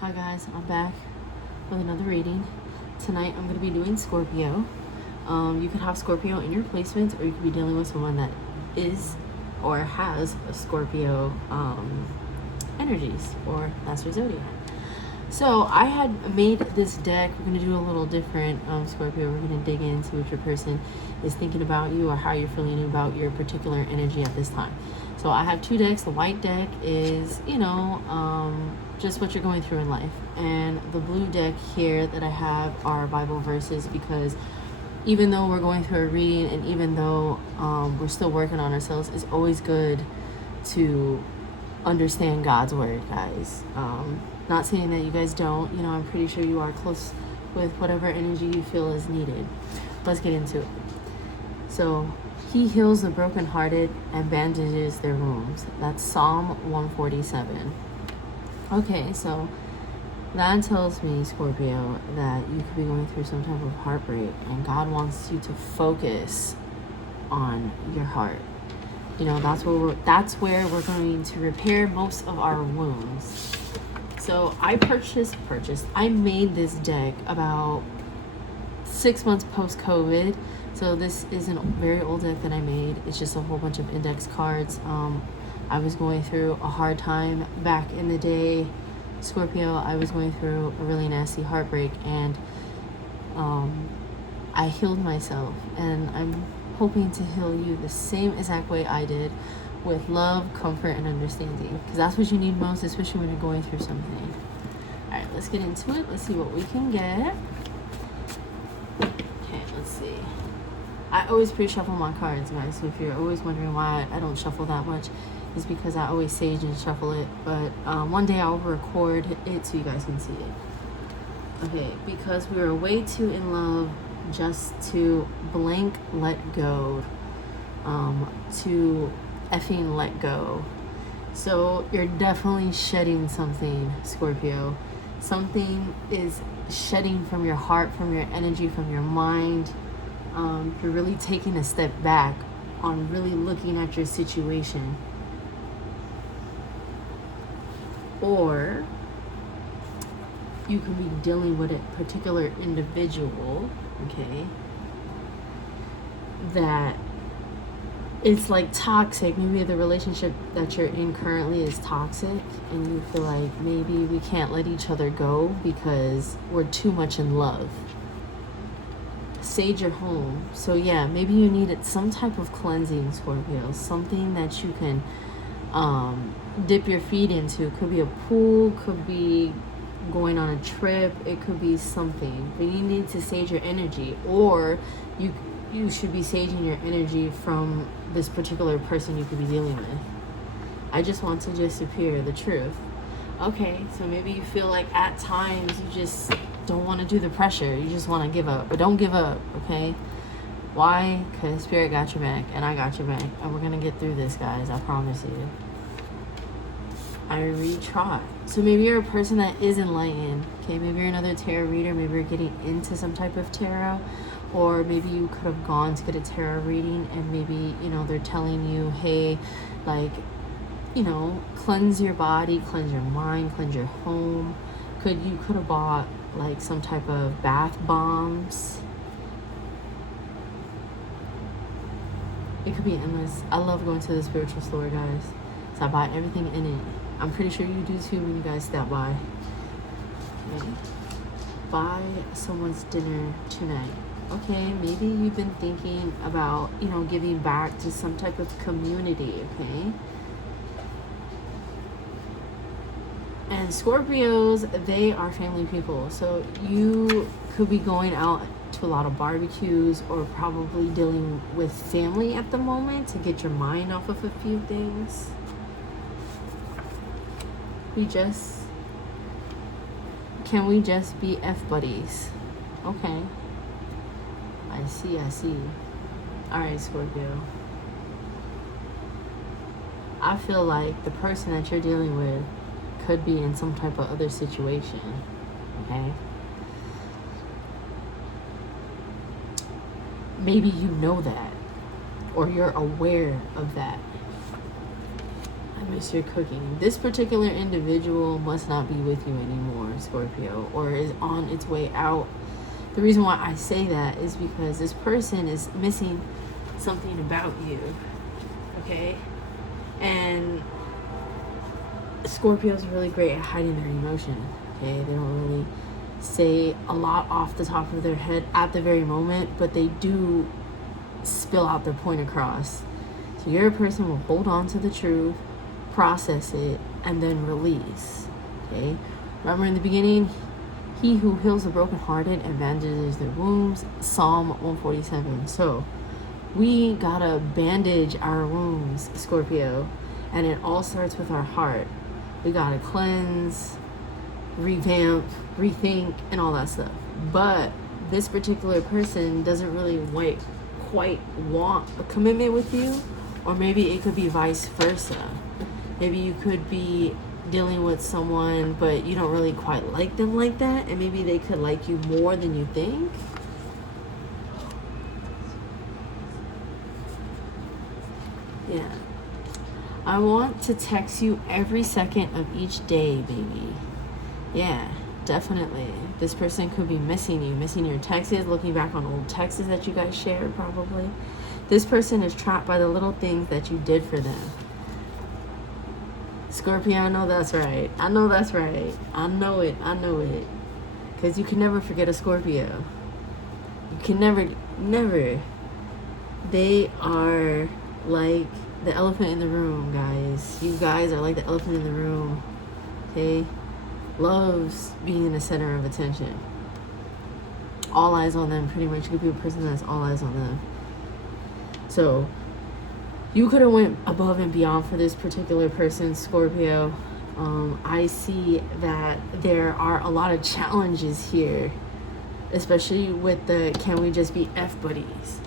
Hi guys, I'm back with another reading. Tonight I'm going to be doing Scorpio. You could have Scorpio in your placements, or you could be dealing with someone that is or has a Scorpio energies, or that's your zodiac. So I had made this deck. We're going to do a little different, Scorpio. We're going to dig into what your person is thinking about you, or how you're feeling about your particular energy at this time. So I have two decks. The white deck is, just what you're going through in life. And the blue deck here that I have are Bible verses, because even though we're going through a reading, and even though we're still working on ourselves, it's always good to understand God's word, guys. Not saying that you guys don't. I'm pretty sure you are close with whatever energy you feel is needed. Let's get into it. So, he heals the brokenhearted and bandages their wounds. That's Psalm 147. Okay, so that tells me, Scorpio, that you could be going through some type of heartbreak, and God wants you to focus on your heart. That's where we're going to repair most of our wounds. So I I made this deck about 6 months post-COVID. So this isn't a very old deck that I made. It's just a whole bunch of index cards. I was going through a hard time back in the day, Scorpio. I was going through a really nasty heartbreak, and I healed myself, and I'm hoping to heal you the same exact way I did, with love, comfort, and understanding, because that's what you need most, especially when you're going through something. All right, let's get into it. Let's see what we can get. Okay, let's see. I always pre-shuffle my cards, guys, so if you're always wondering why I don't shuffle that much, it's because I always sage and shuffle it. But one day I'll record it so you guys can see it. Okay, because we were way too in love just to blank let go, to effing let go. So you're definitely shedding something, Scorpio. Something is shedding from your heart, from your energy, from your mind. You're really taking a step back on really looking at your situation. Or you could be dealing with a particular individual, okay, that it's like toxic. Maybe the relationship that you're in currently is toxic, and you feel like maybe we can't let each other go because we're too much in love. Sage your home. So yeah, maybe you needed some type of cleansing, Scorpio. Something that you can dip your feet into. Could be a pool, could be going on a trip, it could be something. But you need to sage your energy, or you should be saging your energy from this particular person you could be dealing with. I just want to disappear the truth. Okay, so maybe you feel like at times you just don't want to do the pressure. You just want to give up. But don't give up, okay? Why? Because Spirit got your back, and I got your back. And we're going to get through this, guys. I promise you. I retry. So maybe you're a person that is enlightened. Okay, maybe you're another tarot reader. Maybe you're getting into some type of tarot. Or maybe you could have gone to get a tarot reading, and maybe, they're telling you, hey, cleanse your body, cleanse your mind, cleanse your home. You could have bought like some type of bath bombs. It could be endless. I love going to the spiritual store, guys. So I buy everything in it. I'm pretty sure you do too when you guys stop by. Okay. Buy someone's dinner tonight. Okay, maybe you've been thinking about, giving back to some type of community, okay? And Scorpios, they are family people. So you could be going out to a lot of barbecues, or probably dealing with family at the moment to get your mind off of a few things. Can we just be F buddies? Okay. I see. Alright, Scorpio. I feel like the person that you're dealing with could be in some type of other situation. Okay? Maybe you know that, or you're aware of that. I miss your cooking. This particular individual must not be with you anymore, Scorpio, or is on its way out. The reason why I say that is because this person is missing something about you, okay? And Scorpios are really great at hiding their emotion, okay? They don't really say a lot off the top of their head at the very moment, but they do spill out their point across. So you're a person who will hold on to the truth, process it, and then release, okay? Remember in the beginning, he who heals the brokenhearted and bandages their wounds, Psalm 147. So we gotta bandage our wounds, Scorpio, and it all starts with our heart. We gotta cleanse, revamp, rethink, and all that stuff. But this particular person doesn't really quite want a commitment with you, or maybe it could be vice versa. Maybe you could be dealing with someone, but you don't really quite like them like that, and maybe they could like you more than you think. Yeah. I want to text you every second of each day, baby. Yeah, definitely. This person could be missing you, missing your texts, looking back on old texts that you guys shared probably. This person is trapped by the little things that you did for them. Scorpio, I know that's right. I know that's right. I know it. Because you can never forget a Scorpio. You can never. They are like the elephant in the room, guys. You guys are like the elephant in the room. Okay? Loves being in the center of attention. All eyes on them, pretty much. You could be a person that's all eyes on them. So you could have went above and beyond for this particular person, Scorpio. I see that there are a lot of challenges here, especially with the can we just be F buddies?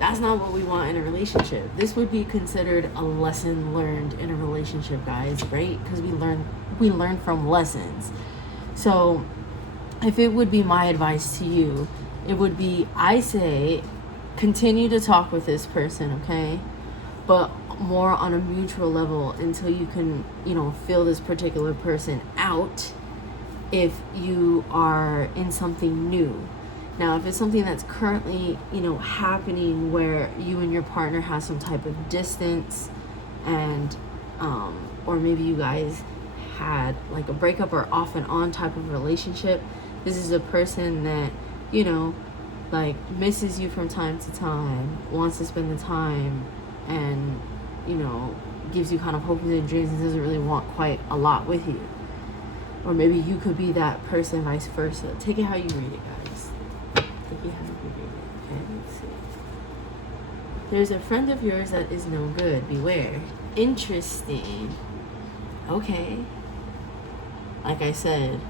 That's not what we want in a relationship. This would be considered a lesson learned in a relationship, guys, right? Because we learn from lessons. So if it would be my advice to you, it would be, I say, continue to talk with this person, okay? But more on a mutual level until you can, feel this particular person out if you are in something new. Now, if it's something that's currently, happening where you and your partner have some type of distance and, or maybe you guys had like a breakup or off and on type of relationship, this is a person that, like misses you from time to time, wants to spend the time, and gives you kind of hopes and dreams and doesn't really want quite a lot with you. Or maybe you could be that person, vice versa. Take it how you read it, guys. Take it how you read it. Okay, let's see. There's a friend of yours that is no good. Beware. Interesting. Okay. Like I said,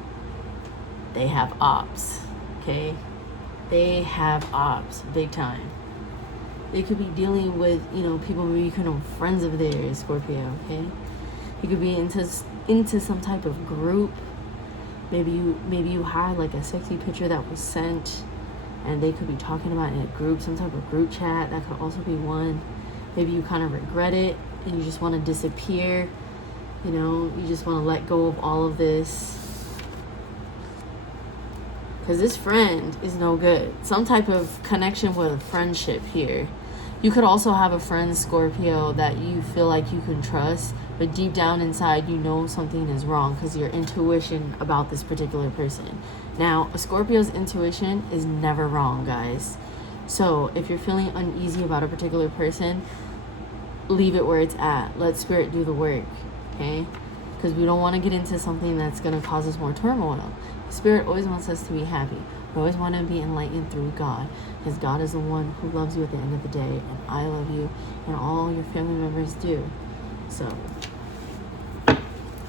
they have ops. Okay? They have ops. Big time. They could be dealing with, people maybe you could know friends of theirs, Scorpio, okay? You could be into some type of group. Maybe you had like a sexy picture that was sent and they could be talking about it in a group, some type of group chat. That could also be one. Maybe you kind of regret it and you just want to disappear. You just want to let go of all of this. Because this friend is no good. Some type of connection with a friendship here. You could also have a friend, Scorpio, that you feel like you can trust, but deep down inside you know something is wrong because your intuition about this particular person. Now, a Scorpio's intuition is never wrong, guys. So if you're feeling uneasy about a particular person, leave it where it's at. Let spirit do the work, okay? Because we don't want to get into something that's going to cause us more turmoil. Spirit always wants us to be happy. We always want to be enlightened through God, because God is the one who loves you at the end of the day, and I love you, and all your family members do. So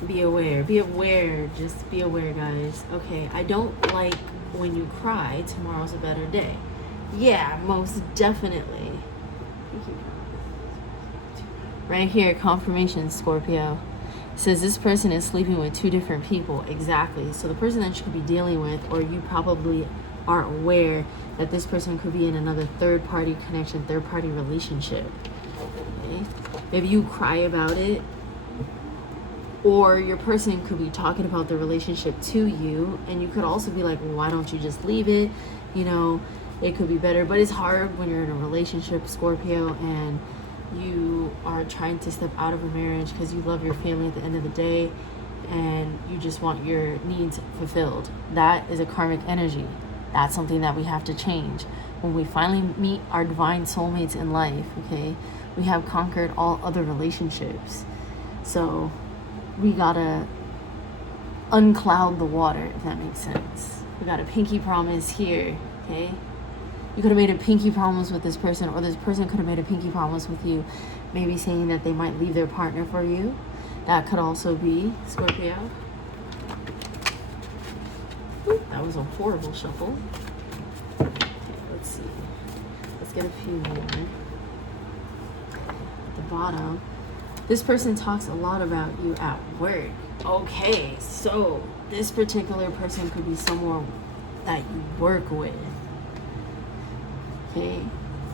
be aware, just be aware, guys. Okay, I don't like when you cry. Tomorrow's a better day. Yeah, most definitely. Right here, confirmation, Scorpio. Says this person is sleeping with two different people. Exactly. So the person that you could be dealing with, or you probably are aware that this person could be in another third-party connection, third-party relationship. Okay? Maybe you cry about it Or your person could be talking about the relationship to you, and you could also be like, well, why don't you just leave it? You know, it could be better. But it's hard when you're in a relationship, Scorpio, and you are trying to step out of a marriage because you love your family at the end of the day, and you just want your needs fulfilled. That is a karmic energy. That's something that we have to change. When we finally meet our divine soulmates in life, okay, we have conquered all other relationships. So we gotta uncloud the water, if that makes sense. We got a pinky promise here, okay? You could have made a pinky promise with this person, or this person could have made a pinky promise with you, maybe saying that they might leave their partner for you. That could also be Scorpio. Ooh, that was a horrible shuffle. Okay, let's see. Let's get a few more. At the bottom, this person talks a lot about you at work. Okay, so this particular person could be someone that you work with. Okay,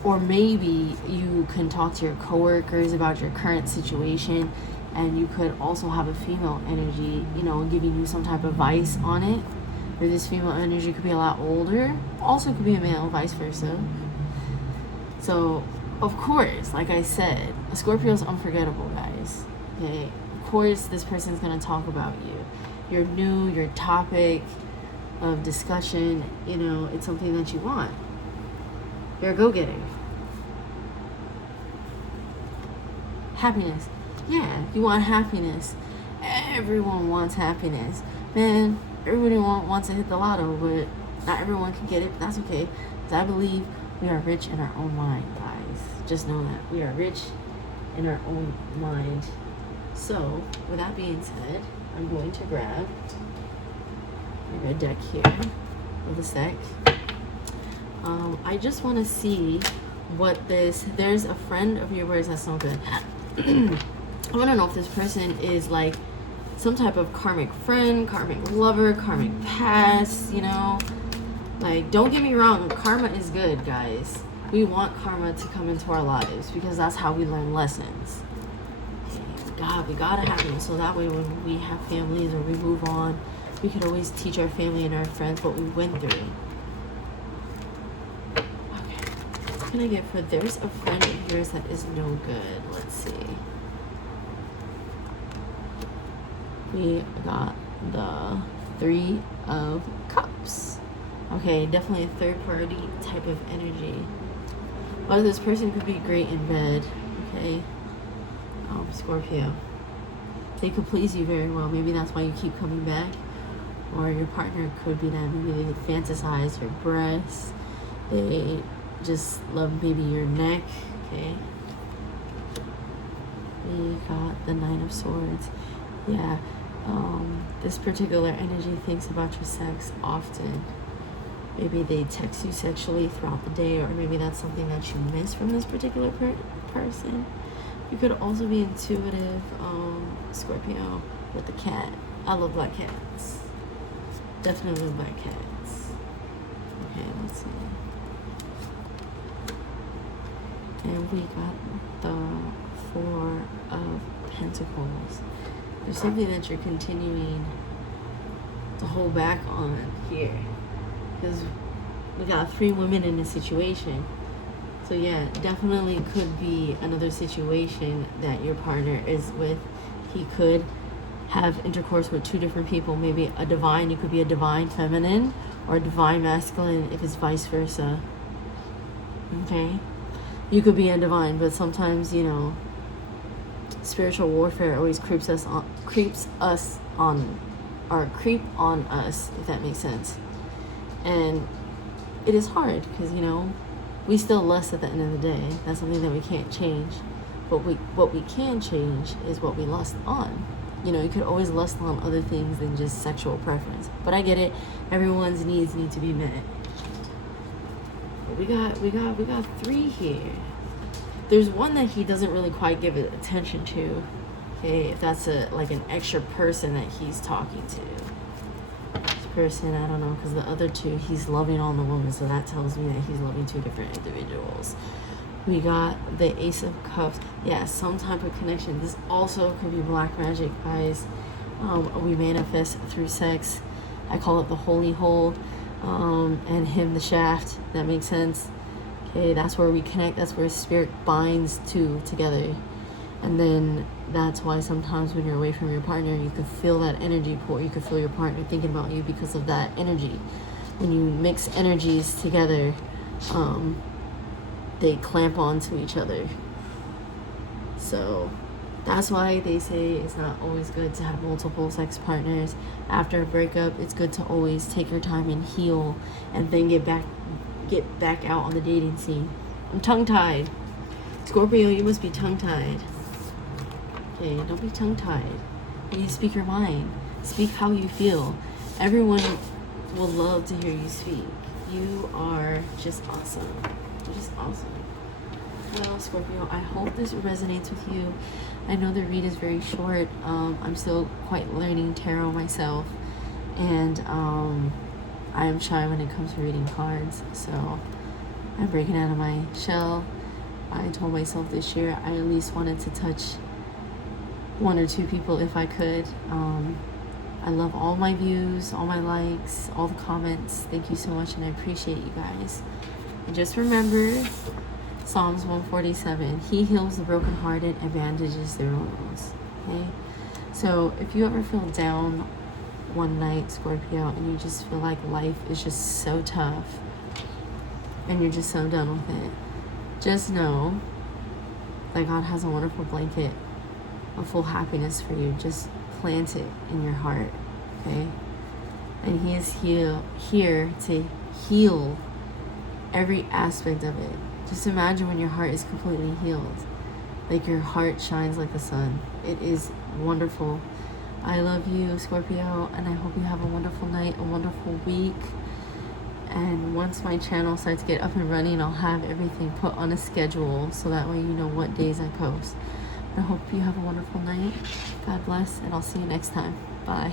or maybe you can talk to your coworkers about your current situation, and you could also have a female energy, you know, giving you some type of advice on it. Or this female energy could be a lot older, also could be a male, vice versa. So, of course, like I said, a Scorpio is unforgettable, guys. Okay, of course, this person's gonna talk about you. You're new, your topic of discussion, you know, it's something that you want. You're a go-getter. Happiness. Yeah, you want happiness. Everyone wants happiness. Man, everybody wants to hit the lotto, but not everyone can get it. But that's okay. Because I believe we are rich in our own mind, guys. Just know that. We are rich in our own mind. So, with that being said, I'm going to grab a red deck here with a sec. I just want to see what there's a friend of yours that's no good. I want to know if this person is like some type of karmic friend, karmic lover, karmic past, you know. Like, don't get me wrong, karma is good, guys. We want karma to come into our lives because that's how we learn lessons. We gotta have it so that way when we have families or we move on, we can always teach our family and our friends what we went through. What can I get for there's a friend of yours that is no good? Let's see. We got the 3 of Cups. Okay, definitely a third party type of energy. But this person could be great in bed. Okay. Scorpio. They could please you very well. Maybe that's why you keep coming back. Or your partner could be that. Maybe they fantasize your breasts. They just love maybe your neck. Okay. We got the 9 of Swords. Yeah. This particular energy thinks about your sex often. Maybe they text you sexually throughout the day, or maybe that's something that you miss from this particular person. You could also be intuitive, Scorpio, with the cat. I love black cats. Definitely love black cats. Okay, let's see. And we got the 4 of Pentacles. There's something that you're continuing to hold back on here. Because we got 3 women in this situation. So yeah, definitely could be another situation that your partner is with. He could have intercourse with 2 different people. Maybe a divine, you could be a divine feminine or a divine masculine if it's vice versa. Okay? You could be a divine, but sometimes, you know, spiritual warfare always creep on us, if that makes sense. And it is hard because, you know, we still lust at the end of the day. That's something that we can't change. But what we can change is what we lust on. You know, you could always lust on other things than just sexual preference. But I get it. Everyone's needs need to be met. But we got 3 here. There's one that he doesn't really quite give it attention to. Okay, if that's like an extra person that he's talking to. Person, I don't know, because the other 2 he's loving on the woman, so that tells me that he's loving 2 different individuals. We got the Ace of Cups. Yeah, some type of connection. This also could be black magic, guys. We manifest through sex. I call it the holy hole, and him the shaft. That makes sense. Okay, that's where we connect. That's where spirit binds together. And then that's why sometimes when you're away from your partner, you can feel that energy pour. You can feel your partner thinking about you because of that energy. When you mix energies together, they clamp onto each other. So that's why they say it's not always good to have multiple sex partners. After a breakup, it's good to always take your time and heal, and then get back out on the dating scene. I'm tongue-tied. Scorpio, you must be tongue-tied. Okay, don't be tongue-tied. You speak your mind. Speak how you feel. Everyone will love to hear you speak. You are just awesome. You're just awesome. Well, Scorpio, I hope this resonates with you. I know the read is very short. I'm still quite learning tarot myself, and I am shy when it comes to reading cards, so I'm breaking out of my shell. I told myself this year I at least wanted to touch 1 or 2 people if I could. I love all my views, all my likes, all the comments. Thank you so much, and I appreciate you guys. And just remember Psalms 147, he heals the brokenhearted and bandages their wounds. Okay? So if you ever feel down one night, Scorpio, and you just feel like life is just so tough and you're just so done with it, just know that God has a wonderful blanket of full happiness for you. Just plant it in your heart, okay? And he is here to heal every aspect of it. Just imagine when your heart is completely healed, like your heart shines like the sun. It is wonderful. I love you, Scorpio, and I hope you have a wonderful night, a wonderful week. And once my channel starts to get up and running, I'll have everything put on a schedule so that way you know what days I post. I hope you have a wonderful night. God bless, and I'll see you next time. Bye.